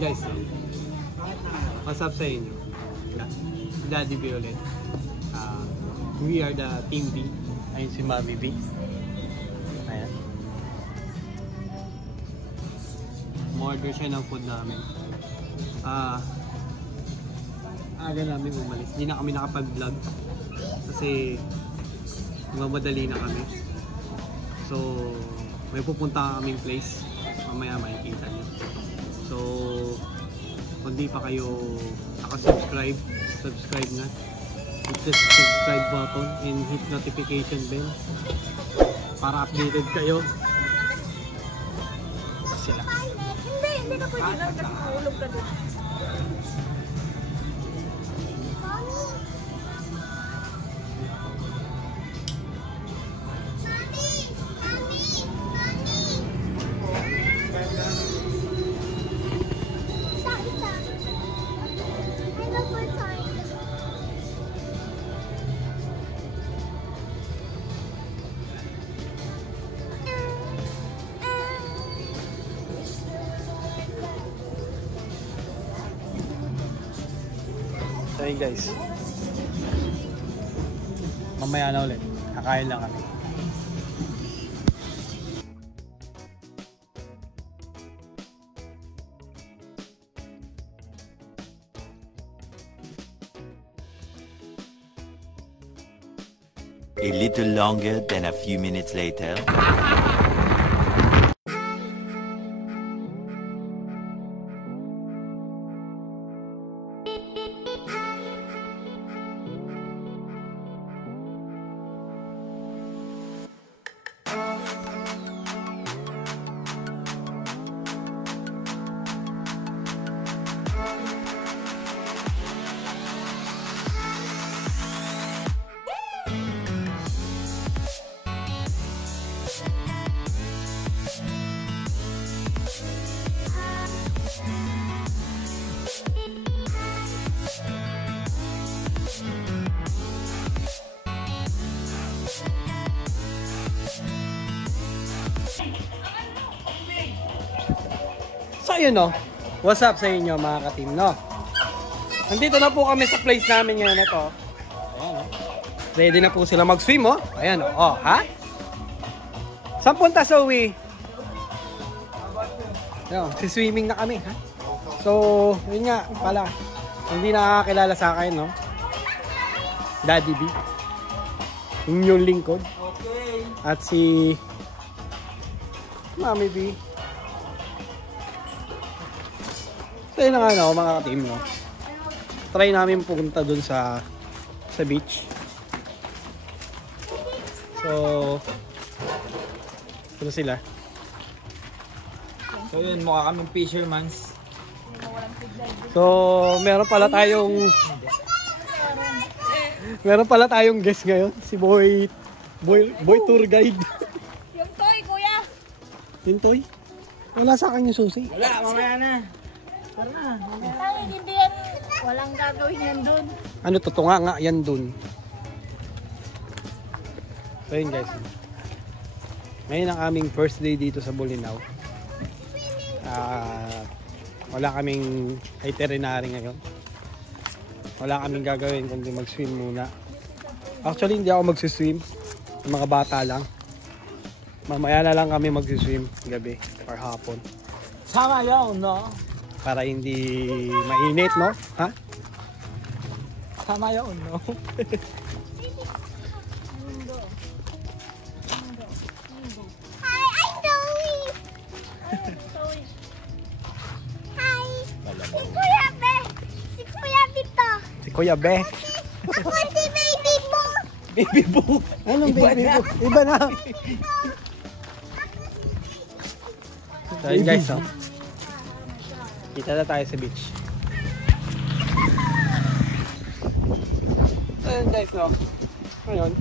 ayun guys, what's up sa inyo? Daddy B ulit. We are the Team B. Ayun si Mami B. Ayan. Order siya ng food namin. Aga namin umalis. Hindi na kami nakapag-vlog kasi mamadali na kami. So, may pupunta kaming place. Mamaya makikita niyo. So, kung di pa kayo nakasubscribe, subscribe na. Hit the subscribe button and hit notification bell para updated kayo. Sila. Hindi ka pwede lang kasi mahulog ka doon. So hey guys, mamaya na ulit, kakain lang kami. A little longer than a few minutes later. So yun no, what's up sa inyo mga ka-team no? Nandito na po kami sa place namin ngayon ito. Ayan, oh. Ready na po sila mag-swim oh. Ayan oh, ha? Saan punta sa uwi? Ayan, si-swimming na kami ha? So, yun nga pala, hindi nakakilala sa akin no? Daddy B, yung lingkod. At si Mami B. So yun na nga no, mga ka-team no. Try namin pupunta dun sa beach. So ito sila. So yun, mukha kaming fishermans. So meron pala tayong guest ngayon, si Boy tour guide. Yung toy, kuya! Yung toy? Wala sa akin yung susi. Wala, mamaya na. Tara na. Hindi yan, walang gagawin yan dun. Ano to nga yan dun. So yun guys, ngayon ang aming first day dito sa Bolinao. Wala kaming itinerary ngayon. Wala kaming gagawin kundi mag-swim muna. Actually hindi ako mag-swim, mga bata lang. Mamaya na lang kami mag-swim gabi or hapon. Sama yun, no? Para hindi mainit, no? Ha? Sama yun, no? Hi, I'm Toy! Hi! Si Kuya Be! Si Kuya Bito! Si Kuya Be. Ako si Baby Bo! Baby Boo. Anong Baby Boo? Iba na. So yun guys, oh. Kita na tayo sa beach. So yun guys, no. Ngayon,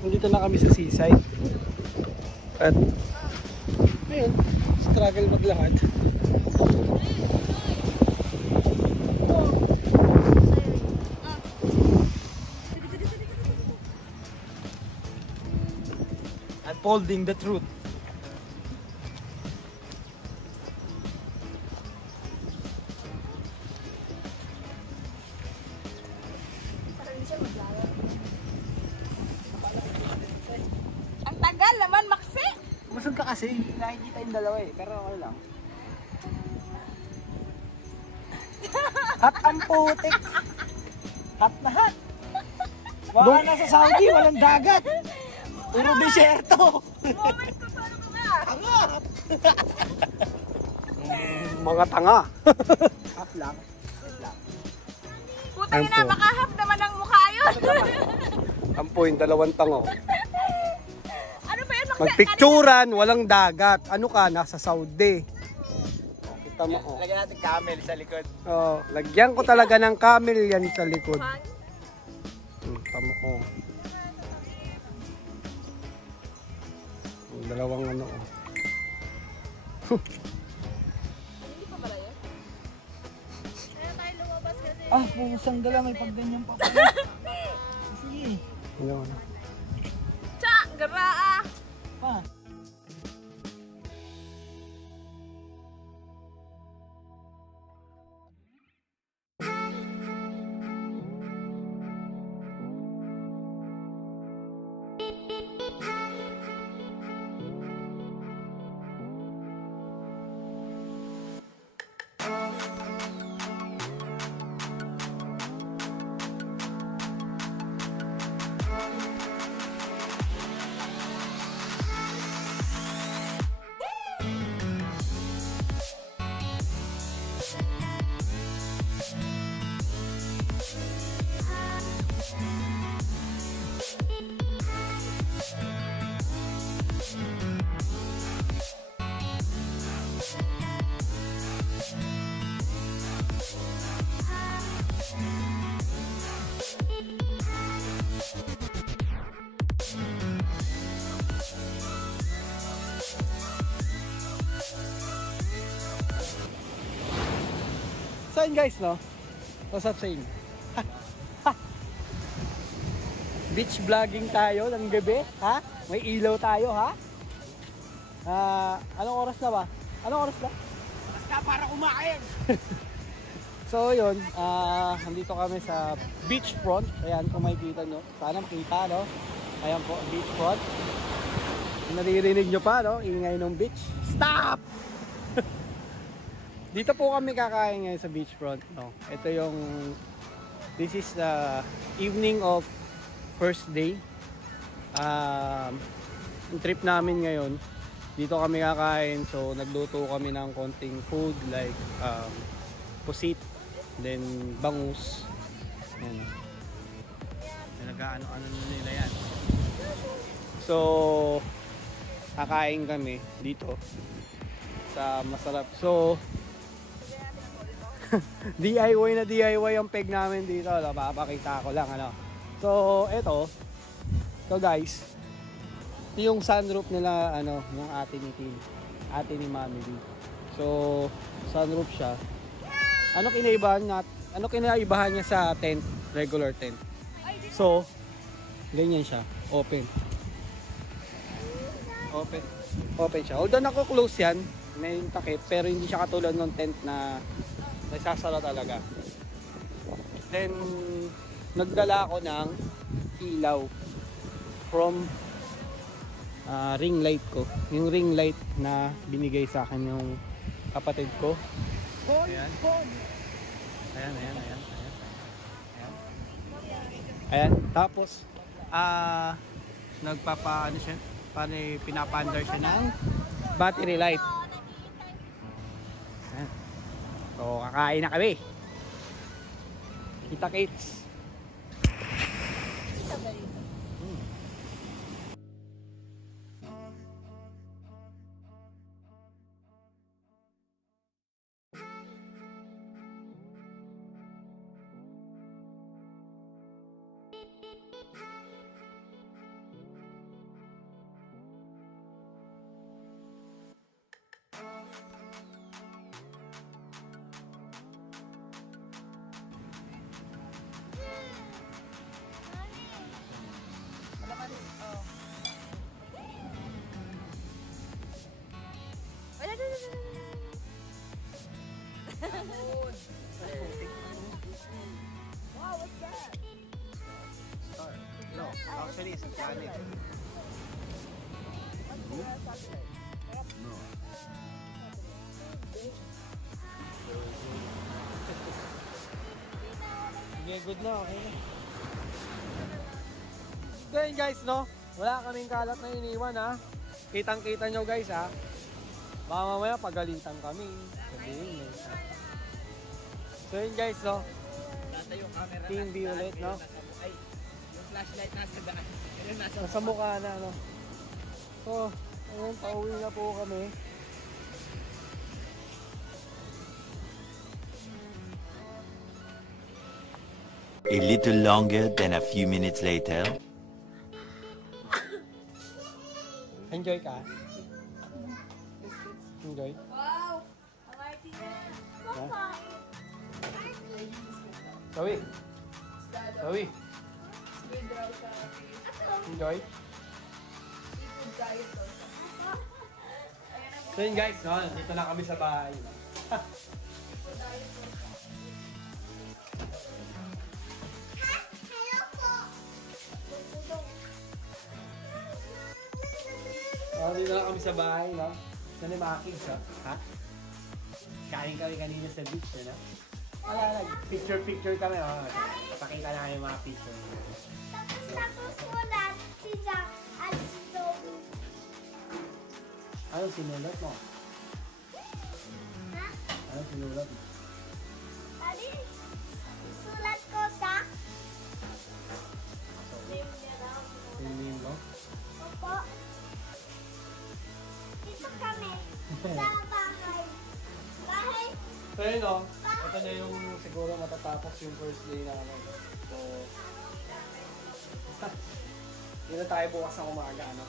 nandito na kami sa seaside. At ayun, struggle maglakad. Unfolding the truth. kasi hindi nakikita yung dalawa eh. Pero okay lang. Hot ang putik. Hot na hot. Baka nasa Saudi, walang dagat. Puro desierto. Moment ko sa ano nga. Mga tanga. Half lang. Putang ina, baka half naman ang mukha yun. Ang point, dalawang tango. Ano ba yun? Magpicturan, walang dagat. Ano ka? Nasa Saudi. Kita mo, oh. Lagyan natin camel sa likod. Oh, lagyan ko talaga ng camel yan sa likod. Tama, oh. Dalawang ano, oh. Hindi pa pala yun? Kaya tayo lumabas kasi. Ah, pusang dala may pagganyan pa pala. Sige. Ano, ano. Tsa! Garaa! Pa. So yun guys, no? What's up sa inyo? Beach vlogging tayo ng gabi, ha? May ilaw tayo, ha? Anong oras na ba? Anong oras na? Basta para kumain. So yun, nandito kami sa beachfront. Ayan, kung makikita nyo. Sana makita, no? Ayan po, beachfront. Kung naririnig nyo pa, no? Ingay ng beach. Stop! Dito po kami kakain ngayon sa beachfront, no? Ito yung, this is the evening of first day. Yung trip namin ngayon, dito kami kakain. So nagluto kami ng konting food like pusit, then bangus. Yan. Nag-ano-ano nila yan. So kakain kami dito sa masarap. So DIY na DIY ang peg namin dito. Papakita ko lang, ano. So eto. So guys, ito yung sunroof nila, ano, yung ate ni Tim, ate ni Mami D. So sunroof siya. Ano kinaibahan niya sa tent, regular tent? So ganyan siya, open siya. Although nako-close yan, may takip, pero hindi siya katulad ng tent na nagsasara talaga. Then nagdala ako ng ilaw from ring light ko. Yung ring light na binigay sa akin yung kapatid ko. Ayan. Ayan. Tapos nagpapa ano siya, pinapandar siya ng battery light. Ayan. So kakain na kami. Kita-kits. Wow, what's that? No, actually it's a planet. What's the satellite? Sige, good na. Okay na. So yun guys, no? Wala kaming kalat na iniwan, ha? Kitang-kita nyo guys, ha? Baka mamaya pagalitan kami. Sabihin, eh. So yun guys, no? Nasa yung camera. Team Violet, no? Ay, yung flashlight nasa daan. Pero Nasa mukha na, no? So, ayun, pauwi na po kami. A little longer than a few minutes later. Enjoy ka? Enjoy? Wow! Ang arte niya. Papa! Sawi? Sawi? Enjoy? So yun guys, no? Dito na kami sa bahay. Hello po! Dito na kami sa bahay, no? Saan yung mga kids, ha? Kain kami kanina sa beach, no? Wala, picture kami, oh. Pakita na yung mga picture. Tapos wala si Jack at si Zoe. Anong sinulat mo? Ha? Anong sinulat mo? Tadi, sulat ko sa name niya daw. Yung name mo? Opo. Dito kami sa bahay. Bahay. So yun, no? Ito na yung siguro matatapos yung first day namin. So, hindi na tayo bukas ng umaga, ano?